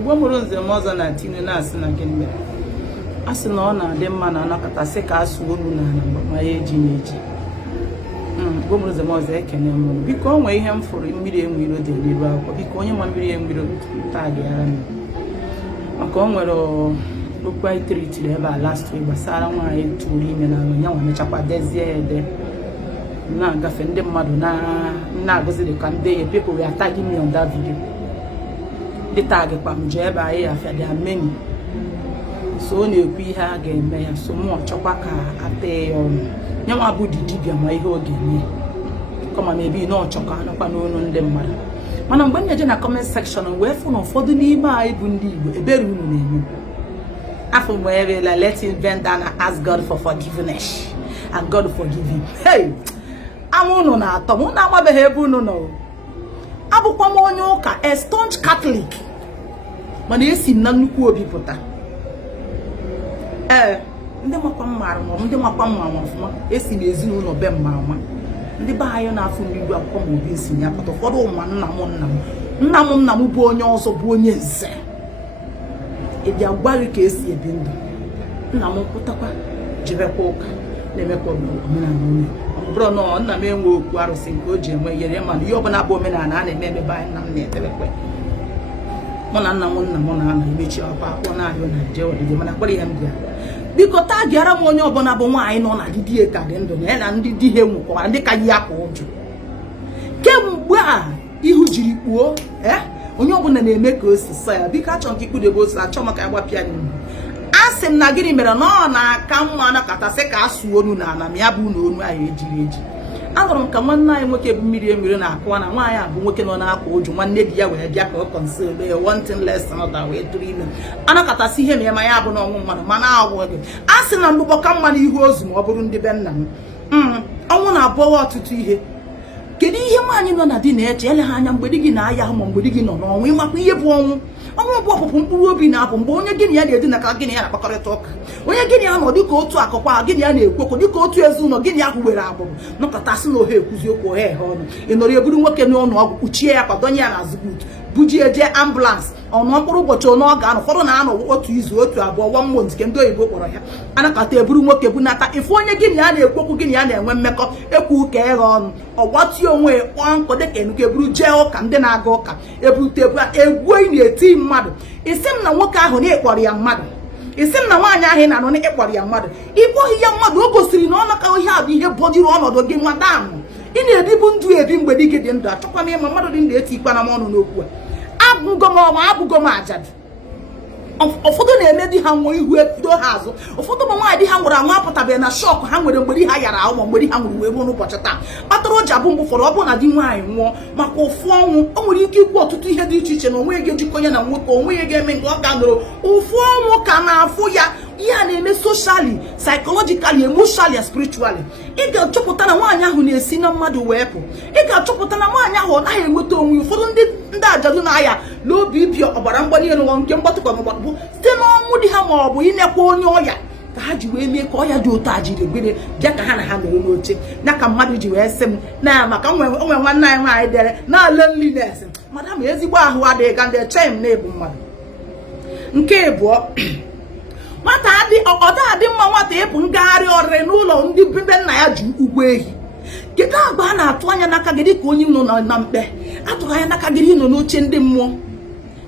Igbo mụrụ nze m ọzọ na-atinye na-asị na gịnị mere a sị na ọ na-adị mma na anakọtasị ka asụ olu na ala mgbe ma ya eji na-eji Igbo mụrụ nze m ọzọ ekene m biko o nwee ihe m fụrụ mmiri enwiro dị n'iru akwụkwọ biko onye ma mmiri enwiro taa gị ara m maka o nwere okwu anyị tiritiri ebe a last week gbasara nwaanyị tụrụ ime na ya nwa mechakwa dezie ya ede na-agafe ndị mmadụ na-agụziri ka ndị ya people were attacking me on that video ndị tag kwa m jee ebe anyị afịa dị ameni so ọ na-ekwu ihe a ga-eme ya so mụ ọchọkwa ka atee ya ọnụ nyanwa bụ dibịa ma ihe ọ ga-eme kọma na ebi na ọchọkwa anụkwa n'onu ndị mmadụ mana mgbe m na-eje na comment section wee fụ na ụfọdụ n'ime anyị bụ ndị Igbo ebere unu na-eme afọ mgbe erela let him bend down and ask God for forgiveness and God forgive him. Hey, ama unu na-atọ m na-agbabeghị ebe unu nọ abụkwa m onye ụka a staunch Catholic mana esi m na nnukwu obi pụta ndị makwa mmarụ ma ndị makwa mma ọfụma esi m ezinụlọ be mma ama ndị be anyị na-afụ n'igwe akwụkwọ ma obi nsi ya pụta ụfọdụ ụmụ nna m bụ onye ọzọ bụ onye nze ịbịa gwa gị ka esi ebi ndụ nna m pụtakwa jebekwa ụka na-emekwa omenala ụlọ ọ bụrụ na nna m enwe okwu arụsị nke o ji enwe yere mana ihe ọbụla bụ omenala a na-eme ebe anyị nna m na-edebekwe mụ na nna m na-anọ emechi ọkwa akwụkwọ na-ahịa na je ọdịdị mana kpọrọ ya mbịa biko taa gịara m onye ọbụla bụ nwaanyị nọ na di die ka dị ndụ na ya na ndị di ha nwụkwara ndị ka yi akwa ụjụ kemgbe a ihu jiri kpuo onye ọbụla na-eme ka o si sọ ya biko achọ nke ikpudebe ose achọ maka ya gbapịa n'ihu a sị m na gịnị mere na ọ na-aka mma nakọtasị ka asụ onu na ala m ya bụ na onu anyị ejiri eji anụrụ m ka nwanne anyị nwoke bụ mmiri enwere na-akụwa na nwaanyị a bụ nwoke nọ na-akwa ụjụ nwanne di ya wee bịa ka ọ kọnsel ya one thing less another wee tụrụ ime anakọtasị ihe ma ya ma ya bụ na ọnwụ mmadụ mana agwụ gị a sị na mgbụgbọ ka mma n'ihu ozu ma ọ bụrụ ndị be nna m ọnwụ na-abụwa ọtụtụ ihe kedu ihe nwaanyị nọ na di na-eche ele ha anya mgbe di gị na-aya ahụ ma mgbe di gị nọ n'ọnwụ ịmakwa ihe bụ ọnwụ bụ ọpụpụ mkpụrụ obi na-apụ mgbe onye gịnị ya na-edina ka gịnị ya na-akpakọrịta ụka onye gịnị ya nọ dịka otu akụkwa gịnị ya na-ekwekọ dịka otu ezinụlọ gịnị ahụ were agbụrụ nọkọtasị na ohe ekwuzi okwu ohe ehe ọnụ ị nọrọ eburu nwoke n'ụlọ ọgwụ kpuchie ya kwadonye ya n'azụ buutu bujie jee ambulans ọnụ mkpụrụ ụbọchị ọnụ ọ ga-anọ ụfọdụ na-anọ otu izu otu abụọ one month nke ndị oyibo kpọrọ ya anakọta eburu nwoke bunata ife onye gịnị ya na-ekwekwu gịnị ya na-enwe mmekọ ekwu ka eghe ọnụ ọgbatie onwe kpọọ nkụ dịka enuka eburu jee ụka ndị na-aga ụka eburute egwu enyi na-eti mmadụ isi m na nwoke ahụ na-ekpọrọ ya mmadụ isi m na nwaanyị ahụ na-anọ na-ekpọrọ ya mmadụ ịkpọghị ya mmadụ o gosiri na ọ maka ihe a bụ ihe bọjiri ọnọdụ gị madam ị na-ebibu ndụ ebi mgbe dị gị dị ndụ achọkwa m ịma mmadụ dị ndụ eti ikpana m ọnụ n'okwu a abụgo m ọma abụgo m ajadu ụfọdụ na-eme di ha nwụọ ihu ebido ha azụ ụfọdụ ụmụ nwaanyị di ha nwụrụ anwụ apụtabeghị na shọkụ ha nwere mgbe di ha yara ahụ ma mgbe di ha nwụrụ wee ruo n'ụbọchị taa kpatara ụjọ abụ mgbe ụfọdụ ọ bụrụ na di nwaanyị nwụọ maka ụfụ ọnwụ o nwere ike ikwu ọtụtụ ihe dị iche iche na onwe ga ejikọ ya na nwoke onwe ya ga-eme nke ọ ga-anụrụ ụfụ ọnwụ ka na-afụ ya ihe a na-eme socially psychologically emotionally and spiritually ị ga-achọpụta na nwaanyị ahụ na-esi na mmadụ wee pụ ị ga-achọpụta na nwaanyị ahụ ọ naghị enweta onwe ụfọdụ ndị ajadu na-aya n'obi ibi ọbara mgbali elu nke mgbatụkwa mgbatụ site n'ọnwụ di ha ma ọ bụ inekwa onye ọya ka ha ji wee mee ka ọya dị otu a jiri egbere bịa ka ha na ha nọrọ n'oche ya ka mmadụ ji wee sị m na maka onwe nwanne anyị nwaanyị dere na loneliness madam ezigbo ahụ adịghị ga ndị eche m na-ebu mmadụ nke abụọ nwata adị mma nwata ịpụ ngagharị ọrịrị n'ụlọ ndị be nna ya ji ụgbọ ehi kedu agba a na-atụ anya n'aka gị dịka onye nọ na mkpe atụrụ anya n'aka gị nọ n'oche ndị mmụọ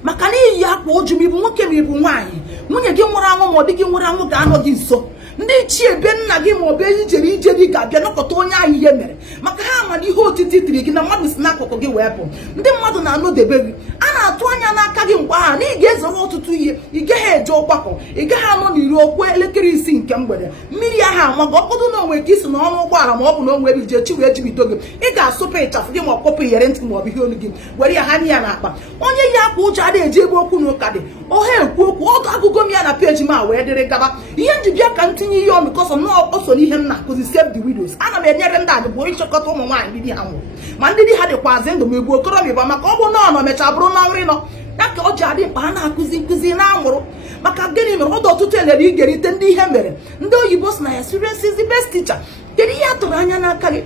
maka na iyi akwa ụjụ ma ịbụ nwoke ma ịbụ nwaanyị nwunye gị nwụrụ anwụ ma ọ dị gị nwụrụ anwụ ga-anọ gị nso ndị ichie be nna gị ma ọ bụ enyi jere ije dị ga-abịa nọkọta onye ahụ ihe mere maka ha ma na ihe otiti tiri gị na mmadụ si n'akụkụ gị wee pụ ndị mmadụ na-anọdebe gị a na-atụ anya n'aka gị mgbe ahụ na ị ga-ezoro ọtụtụ ihe ị gaghị eje ọgbakọ ị gaghị anọ n'iri okwu elekere 6 nke mgbede mmiri ahụ amaga ọkpọdụ na onwe ka isi na ọnụ ụgbọala ma ọ bụ na onwe ebe ije chi wee jibido gị ị ga-asụpụ ịchafụ gị ma ọ kpọpụ iyere ntị ma ọ bụ ihe olu gị were ya ha nye ya n'akpa onye yi akwa ụjọ adịghị eji ebe okwu na ụka dị ọha ekwu okwu ọdụ agụgụ m ya na peji m a wee dịrị gaba ihe njibịa ka m tinye ihe ọmịkọsọ na oso n'ihe m na-akụzi save the widows ana m enyere ndị adị bụ ịchọkọta ụmụ nwaanyị ndị di ha nwụrụ ma ndị di ha dịkwazi ndụ ma egbu okorobịa maka ọ bụ na ọ nọ mechaa bụrụ na nri nọ ya ka ọ ji adị mkpa a na-akụzi nkụzi na anwụrụ maka gịnị mere ọdụ ọtụtụ elere igerite ndị ihe mere ndị oyibo si na experience is the best teacher kedu ihe a tụrụ anya n'aka gị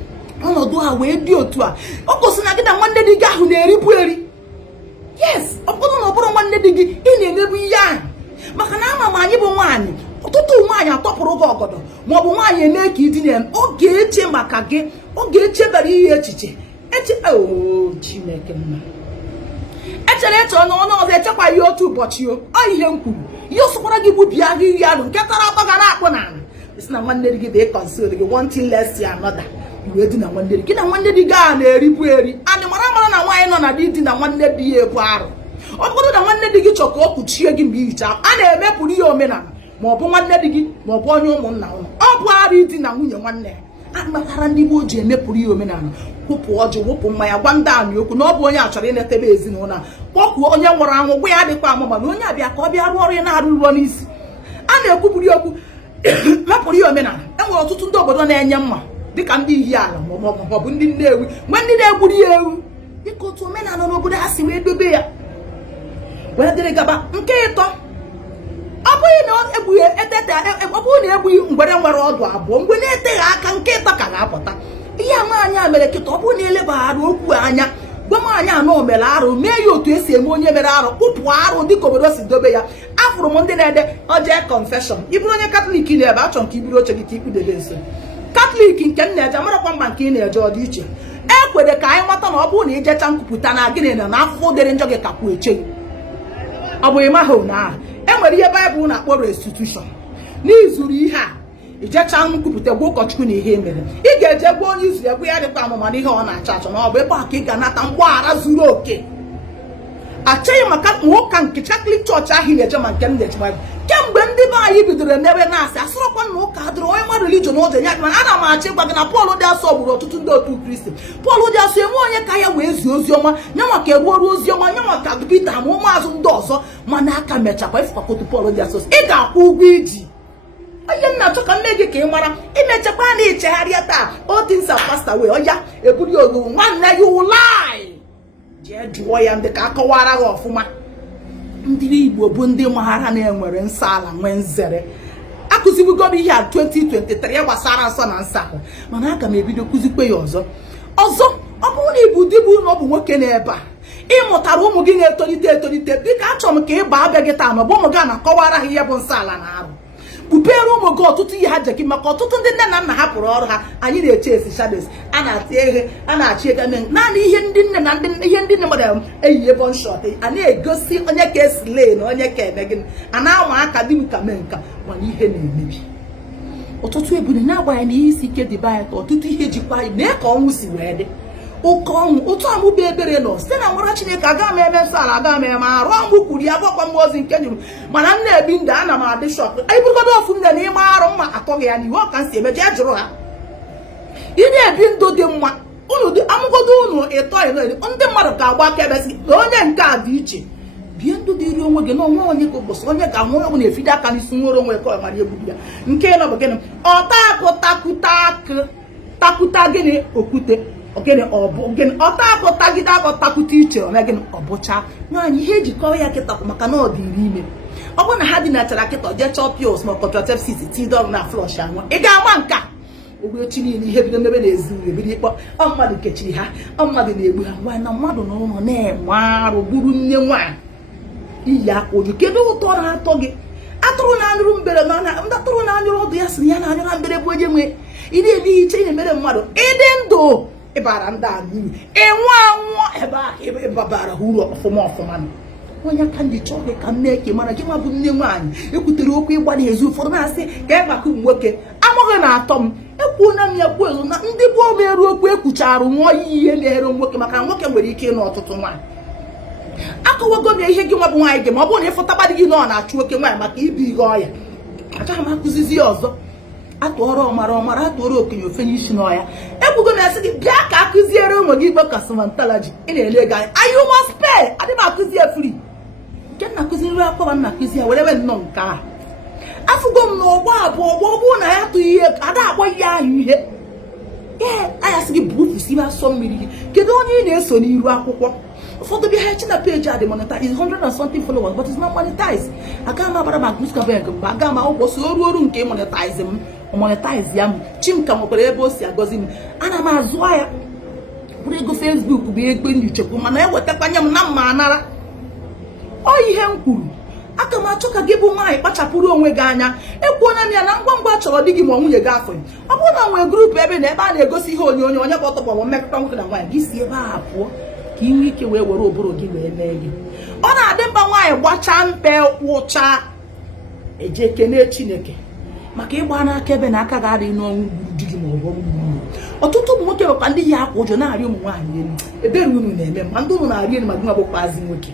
ọnọdụ ha wee dị otu a ọ gosi na gị na nwanne di gị ahụ na-eribu eri yes ọ bụrụ na ọ bụrụ nwanne di gị ị na-emebu ihe ahụ maka na ama m anyị bụ nwaanyị ọtụtụ nwaanyị atọpụrụ gị ọgọdọ maọbụ nwaanyị eme ka idina ya ọ ga-eche maka gị ọ ga-echebara ihe echiche Chineke mma echere eche ọnụ ọzọ echekwaghị otu ụbọchị ọ ihe m kwuru ihe ọsọkwara gị gbubie ahịhịa ya nke tara atọ ga na-akpụ n'ala isi na nwanne gị dị consider gị one thing less ya another iwe di na nwanne gị na nwanne dị gaa na-eribu eri anyị mara na nwaanyị nọ na di na nwanne dị ya ebu arụ ọ bụrụ na nwanne dị gị chọ ka o kpuchie gị mgbe ihicha a na-emepụrụ ihe omenala ma ọ bụ nwanne dị gị ma ọ bụ onye ụmụnna ụlọ ọ bụ arụ ịdị na nwunye nwanne ya akpatara ndị Igbo ji emepụrụ ihe omenala kwụpụ ọjị wụpụ mmanya gwa ndị anyị okwu na ọ bụ onye a chọrọ inetebe ezinụlọ kpọkwuo onye nwụrụ anwụ gwa ya dịkwa amụ mana onye abịa ka ọ bịa rụọ ọrụ ya na-arụ ụlọ n'isi a na-ekwupụrụ okwu mepụrụ ihe omenala enwere ọtụtụ ndị obodo na-enye mma dịka ndị ihe ala maọbụ ndị Nnewi mgbe ndị na-egburu ya ewu dịka otu omenala n'obodo ha si wee dobe ya wee dịrị gaba nke ịtọ ọ bụghị na egbughị ngwere nwere ọdụ abụọ mgbe na-eteghị aka nke ịtọ ka ga-apụta ihe nwaanyị a mere kịta ọ bụrụ na elebaghara okwu anya gwa nwaanyị anọ mere arụ mee ya otu esi eme onye mere arụ kpụpụ arụ dịka obodo si dobe ya afụrụ m ndị na-ede oje confession ịbụrụ onye Katọlik na-ebe achọ nke iburu oche gị ka ikpudebe nso Katọlik nke m na-eje marakwa mba nke ị na-eje ọ dị iche ekwere ka anyị nwata na ọ bụrụ na ijecha nkwupụta na gịnị na afụfụ dịrị njọ gị kakwu eche ọ bụ ịmaghị na enwere ihe Baịbụl na-akpọ restitution n'izuru ihe a ijecha nkwupụta gwa ụkọchukwu na ihe mere ị ga-eje gwa onye izuru egwu ya dịkwa amụma na ihe ọ na-achọ achọ na ọ bụ ebe a ka ị ga-anata mgbaghara zuru oke achọghị maka ụka nke Catholic chọọchị ahụ na-eje ma nke m na-eje Baịbụl kemgbe ndị be anyị bidoro n'ebe na-asị asụrụkwa na ụka dịrị onye nwa religion ụzọ ya mana ana m achọ ịgwa gị na Pọl dị Asọ gburu ọtụtụ ndị otu Kristi Pọl dị Asọ enwe onye ka ya wee zie ozi ọma nyanwa ka eruo ọrụ ozi ọma nyanwa ka Pita ma ụmụazụ ndị ọzọ mana aka mechakwa ịfụkwakotu Pọl dị Asọ ị ga-akwụ ụgwọ iji onye nna achọ ka nne gị ka ị mara imechakwa na ichegharịa taa otinsa pasta wee ọya ebuli olu nwanne ya ụlai jee jụọ ya ndị ka akọwara ha ọfụma ndị Igbo bụ ndị maara na-enwere nsọ ala nwee nzere akụzibugo m ihe a 2023 gbasara nsọ na nsọ ahụ mana aga m ebido kụzikwe ya ọzọ ọ bụrụ na ibu di bụ na ọ bụ nwoke na-ebe a ịmụtara ụmụ gị na-etolite dịka achọrọ m ka ị baa abịa gị taa ma ọ bụ ụmụ gị na-akọwara ha ihe bụ nsọ ala na arụ kpupere ụmụ gị ọtụtụ ihe ha jeki maka ọtụtụ ndị nne na nna ha pụrụ ọrụ ha anyị na-eche esi shadows a na-ata ihe a na-achị ego eme naanị ihe ndị nne na ihe ndị nne mmadụ eyi ebe shọt a na-egosi onye ka esi lee na onye ka eme gịnị a na-anwa aka dị m ka mee nka mana ihe na-emebi ọtụtụ ebune na-agbanyeghị na ihe isi ike dị be anyị ka ọtụtụ ihe jikwa anyị mee ka ọnwụ si wee dị oke ọnwụ otu amụba ebere nọ site na nwara Chineke aga m eme nsọ ala aga m eme arụ ọnwụ kwuru ya gwakwa m ozi nke nyụrụ mana m na-ebi ndụ ana m adị shọk anyị bụrụgodo ofu m na ịma arụ mma atọghị ya n'iwu ọka m si eme jee jụrụ ha ị na-ebi ndụ dị mma unu dị amụgodo unu ịtọ ndị mmadụ ga-agba akaebe sị na onye nke a dị iche bie ndụ dịrị onwe gị na onwe onye ka ụbọchị onye ga-anwụ ọgwụ na-efido aka n'isi nwere onwe ka ọ mara egburu ya nke nọ bụ gịnị takwuta gịnị okwute ogene ọbụ ọta akọtagide akọtakwute iche ome gịnị ọbụcha nwaanyị ihe ejikọrọ ya kịta maka na ọ dịrị ime ọ bụrụ na ha dị nachara kịta jee chọọ pios ma contraceptives tidog na flush anwa ị ga-ama nka ogbechi niile ihe bido mebe na-ezi ebido ịkpọ mmadụ kechiri ha mmadụ na-egbu ha nwaanyị na mmadụ n'ụlọ na-eme arụ gburu nne nwaanyị iyi akwa oju kedu ụtọ na-atọ gị atụrụ na-anyụrụ mbere ndị atụrụ na-anyụrụ ọdụ ya siri ya na-anyụrụ mbere bụ onye nwe ị na-eme iche ị na-emere mmadụ ịdị ndụ ịbara ndị a uru enwe anwụọ ebe ahụ ịbabara ha uru ọfụma onye aka ndị chọọ gị ka nne eke mara gị nwa bụ nne nwaanyị ekwutere okwu ịgba na-ezi ụfọdụ na-asị ka ị maka ụmụ nwoke amaghị na-atọ m ekwuona m ya kwuo na ndị gboo merụ okwu ekwuchara nwa ihe na-ehere nwoke maka nwoke nwere ike ịnụ ọtụtụ nwaanyị akọwago m ihe gị nwa bụ nwaanyị gị ma ọ bụrụ na ịfụtabadị gị na ọ na-achụ oke nwaanyị maka ibu ihe ọya agaghị m akụzizi ya ọzọ atụọrọ ọmara atụọrọ okenye ofe n'isi n'ọya ekwugo m asị gị bịa ka akụziere ụmụ gị Igbo kasịmantalaji ị na-ele ego anyị anyị must pay adị m akụzi ya free nke na akụzi nri akọba m na akụzi ya were we nnọọ nke a afụgo m na ọgbọ abụọ ọgbọ bụrụ na ya tụghị ihe ada akpọ ihe ahụ ihe ee anya sị gị bufusi ime asọ mmiri gị kedu onye ị na-eso n'iru akwụkwọ ụfọdụ bịa ha na peji adị monetize 100 and something followers but it's not monetized aga m abara ma Bank mgbe aga m akwụkwọ si oru nke monetize m monetize ya m chimka nwekwara ebe o si agọzi m ana m azụ ya bụrụ ego Facebook bụ ego nyichekwu mana ewetakwanye m na mma anara ọ ihe m kwuru. Aka m achọ ka gị bụ nwaanyị kpachapụrụ onwe gị anya. Ekwuona m ya na ngwa ngwa chọrọ di gị ma nwunye gị afọ. Ọ bụrụ na nwee grupu ebe na ebe a na-egosi ihe onyonyo onye bụ ọtọgbọ mmekọta nwoke na nwaanyị, gị si ebe a pụọ ka ị nwee ike wee were ụbụrụ gị wee mee gị. Ọ na-adị mkpa nwaanyị gbachaa mpe kwụcha eje kene Chineke maka ịgba n'aka ebe na aka ga-adị n'ọnwụ gburu di gị ma ọ bụ ọnwụ. Ọtụtụ ụmụ nwoke bụkwa ndị ya akwa ụjọ na-arị ụmụ nwaanyị elu. Ebere unu na-eme ma ndị unu na-arị elu ma gị nwa bụkwazi nwoke.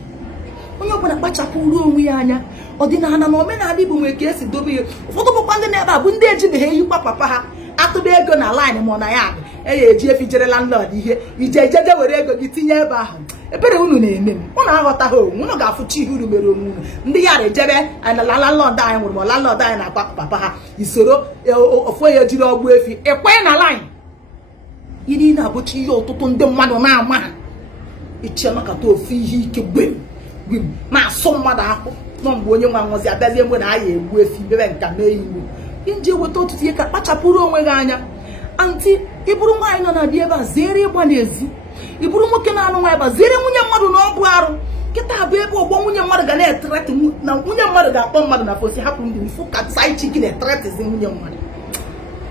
Onye ọbụla kpachapụrụ onwe ya anya. Ọdịnala na omenala Igbo nwere ka esi dobe ya. Ụfọdụ bụkwa ndị na-ebe a bụ ndị ejibeghị eyikwa papa ha atụba ego na line ma ọ na ya eya eji efi jere landlord ihe ijeje were ego gị tinye ebe ahụ. Ebere unu na-eme m unu aghọtaghị onwe unu ga-afụchi ihe unu mere onwe unu. Ndị ya ejebe na landlord anyị nwere ma landlord anyị na-akpa papa ha isoro ofu ya jiri ọgbụ efi ekwe na line iri na-abụchi ihe ọtụtụ ndị mmadụ na-ama ha iche makata ofu ihe ike gwem na-asụ mmadụ akpụ nọ mgbe onye nwa ngozi abịazie mgbe na aya egbu efi bebe nka mee iwu iji weta ọtụtụ ihe ka kpachapụrụ onwe gị anya. Anti ịbụrụ nwaanyị nọ na di ebe a zere ịgba n'ezi. Ịbụrụ nwoke na-anụ nwaanyị ba zere nwunye mmadụ na ọ bụ arụ. Kịta bụ ebe ọgbọ nwunye mmadụ ga na-etreti na nwunye mmadụ ga-akpọ mmadụ na fosi hapụ ndị mfu ka side chick na-etretizi nwunye mmadụ.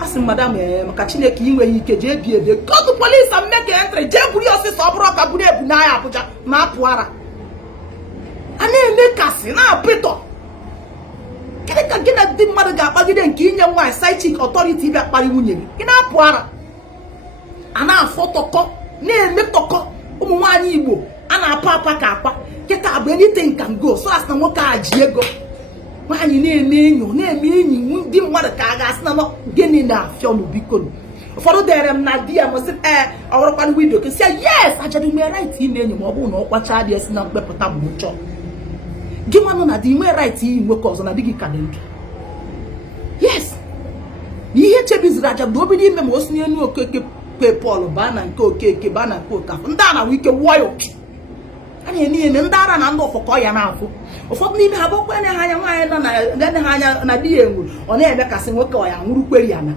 Asị madam maka Chineke inweghị ike jee bi ebe go to police and make entry jee buru ọsịsọ ọ bụrụ ọka buru ebu n'ahịa Abuja ma apụ ara. A na-eme kasị na-apịtọ. Gịnị ka gị na ndị mmadụ ga-akpagide nke inye nwaanyị side chick authority bịa kparị nwunye gị? Ị na-apụ ara. A na-afọ tọkọ na-eme tọkọ ụmụ nwaanyị Igbo a na-apa apa ka akpa. Kịta bụ anything can go so as na nwoke a ji ego. Nwaanyị na-eme enyi ndị mmadụ ka a ga-asị na gịnị na-afịa ọnụ biko. Ụfọdụ dere m na di ya mụsị ọ bụrụkwanụ widio ka si yes ajadị mee right ime enyi ma ọ bụrụ na ọ kpacha dị esi na mkpepụta bụ ụchọ. Gị nwanụ na di nwee right iyi nwoke ọzọ na di gị ka dị ndụ. Yes. Ihe chebiziri aja bụ obido ime ma o si n'elu okeke Pọl baa na nke okeke baa na nke Okafọ. Ndị a na-awụ ike wọyọ. A na-eme ndị ara na ndị ọfọkọ ya na-afụ. Ụfọdụ n'ime ha bụkwa ene ha anya nwaanyị nọ na ha anya na di ya enwuru ọ na-eme kasị nwoke ọ ya nwụrụ kweri ya na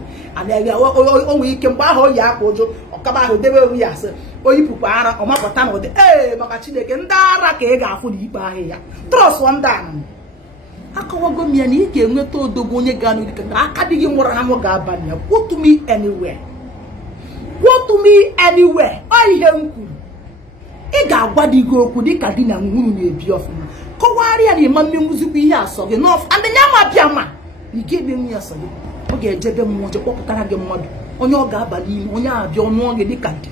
onwe ike mgbe ahụ oyi akwa ụjụ ọkaba ahụ debe onwe ya asị oyipụkwa ara ọ mapụta na ụdị maka Chineke ndị ara ka ị ga-afụ na ikpe ahụ ya trọsụ ndị a akọwago m ya na ị ga-enweta odogwu onye ga-anụ dịka ka aka dị gị nwụrụ anwụ ga-abalị ya kwutu me anywhere ọ ihe m kwuru. Ị ga-agwa di gị okwu dịka di na nwunye na-ebi ọfụma kọwarịa na ịma mmemuzikwa ihe asọ gị n'ọfụ andị ya ma bịa ma ike ebe nwunye asọ gị ọ ga-ejebe mmụọ je kpọpụtara gị mmadụ onye ọ ga-abalị ime onye abịa ọnụọ gị dịka dị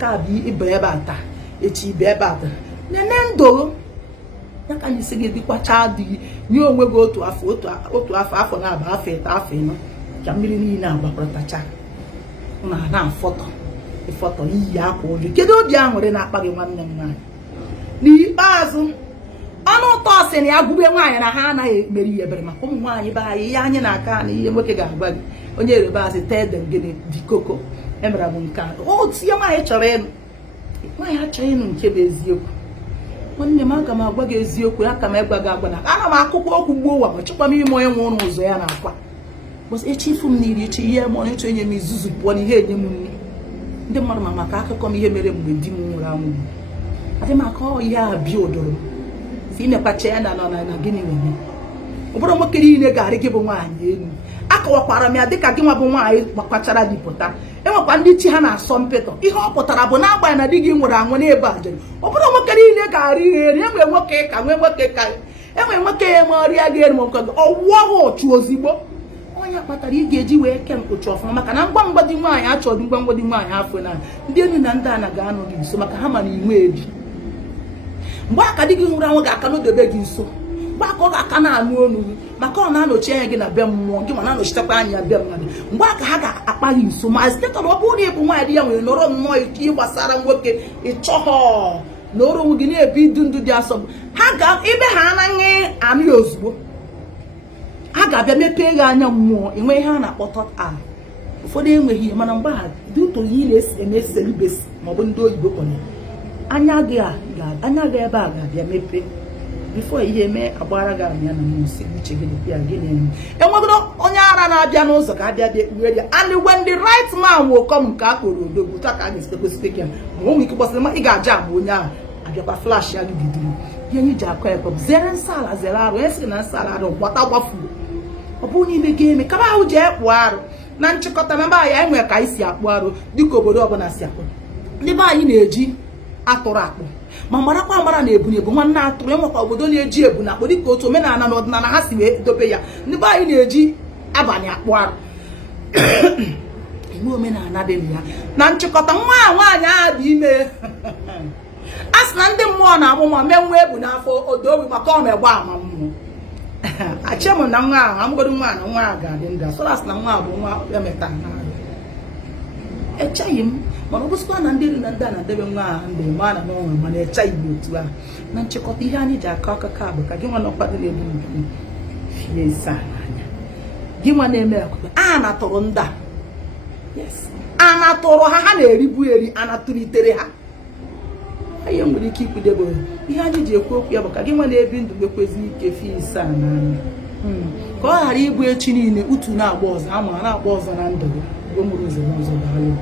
ka bụ ibe ebe ata echi ibe ebe ata nene ndụ ya ka anyị si gị dịkwacha dị gị nye onwe gị otu afọ na-aba afọ ịta afọ ịnọ ka mmiri niile agbakọtacha na-afọtọ iyi akwa ụjọ. Kedu obi aṅụrị na-akpa gị nwanne m nwaanyị? N'ikpeazụ ọnụ ụtọ sị na ya gụbe nwaanyị na ha anaghị emeri ya ebere maka ụmụ nwaanyị be anyị ihe anyị na-aka na ihe nwoke ga-agwa gị onye Yoruba asị tedem gịnị dị koko emere bụ nke a o tinye nwaanyị chọrọ ịnụ nwaanyị achọghị ịnụ nke bụ eziokwu. Nwanne m aga m agwa gị eziokwu ya ka m egwa gị agwa na ana m akụkọ okwu gbuo ụwa ma chịkwa m ime onye nwe ụlọ ụzọ ya na-akwa echi ifu m n'iri echi ihe m onye chọ enye m izuzu pụọ na ihe enye m nri. Ndị mmadụ ma maka akụkọ m ihe mere mgbe di m nwụrụ anwụ adị m aka ihe a bịa odoro si imekpacha ya na gịnị nwere ụbụrụ nwoke niile ga-arị gị bụ nwaanyị elu. Akọwakwara m ya dịka gị nwa bụ nwaanyị gbakpachara dị pụta enwekwa ndị chi ha na-asọ mpịtọ ihe ọ pụtara bụ na-agbanyeghị na di gị nwere anwụ n'ebe ajere ụbụrụ nwoke niile ga-arị ihe eri enwe nwoke ka enwe nwoke ya eme ọrịa ga-eri ma nke gị ọwụọ ha ọchụ ozigbo. Onye kpatara ị ga-eji wee ke mkpochi ọfụma maka na ngwa di nwaanyị achọrọ ngwa di nwaanyị afọ na ndị enyi na ndị a na ga-anọ gị nso maka ha ma na inwe ebi. Mgbe aka di gị nwụrụ anwụ ga-aka n'odebe gị nso mgbe aka ọ ga-aka na-anụ onu gị maka ọ na-anọchi anya gị na be mmụọ gị ma na-anọchitekwa anya ya be mmadụ mgbe aka ha ga-akpa gị nso ma zitetara ọ bụrụ na ịbụ nwaanyị di ya nwere nọrọ nnọọ ihe gbasara nwoke ịchọghọ na ọrụ onwe gị na-ebi ndụ dị asọ ha ibe ha anaghị anụ ya ozugbo ha ga-abịa mepee gị anya mmụọ enwe ihe a na-akpọ third eye. Ụfọdụ enweghị ihe mana mgbe ha dị ụtọ ihe na-eme selibesi maọbụ ndị oyibo kpọrọ anya gị ebe a ga-abịa mepee bifo ihe mee agbara gị anya na mmụsi uche gị dịpịa gị na-eme enwegodo onye ara na-abịa n'ụzọ ka abịa bịa ekpughe ya and when the right man will come nke a kpọrọ odogwu taa ka a ga-esite kwesịte gị ma o nwere ike gbasara ị ga-aja agba onye ahụ abịakwa flash ya gidiri ihe anyị ji akọ ebe zere nsọ ala zere arụ esi na nsọ ala arụ gbata gbafuo ọ bụrụ n'ime gị eme kaba ahụ ji ekpu arụ na nchịkọta mebe anyị enwe ka anyị si akpụ arụ dịka obodo ọbụla si akpụ ndị be anyị na-eji atụrụ akpụ ma marakwa amara na ebu na-ebu nwanne atụrụ enwekwa obodo na-eji ebu na akpụ dịka otu omenala na ọdịnala ha si wee dobe ya ndị be anyị na-eji abalị akpụ arụ enwe omenala dị ya na nchịkọta nwaanyị ahụ dị ime a sị na ndị mmụọ na-amụ ma mee nwa ebu n'afọ odowi maka ọ megbe ama mmụọ achị m na nwa ahụ amụgodo nwa na nwa ahụ ga-adị ndụ asọras na nwa bụ nwa emeta n'arụ echeghị m mana ọ bụsịkwa na ndị ri na ndị a na-edebe nwa ahụ ndị ma na n'ọnwa mana echeghị m otu ahụ na nchịkọta ihe anyị ji akọ akụkọ bụ ka gị nwa nọkwado na-ebu mbu fie ise n'anya gị nwa na-eme akwụkwọ a natụrụ ndị a natụrụ ha ha na-eribu eri a natụlitere ha anyị nwere ike ikwudebe ihe anyị ji ekwu okwu ya bụ ka gị nwa na-ebi ndụ mekwezi ike fie ise n'anya ka ọ ghara ịbụ echi niile utu na-agba ọzọ ama na-agba ọzọ na ndụ gị mgbe mụrụ ụzọ n'ọzọ daalụ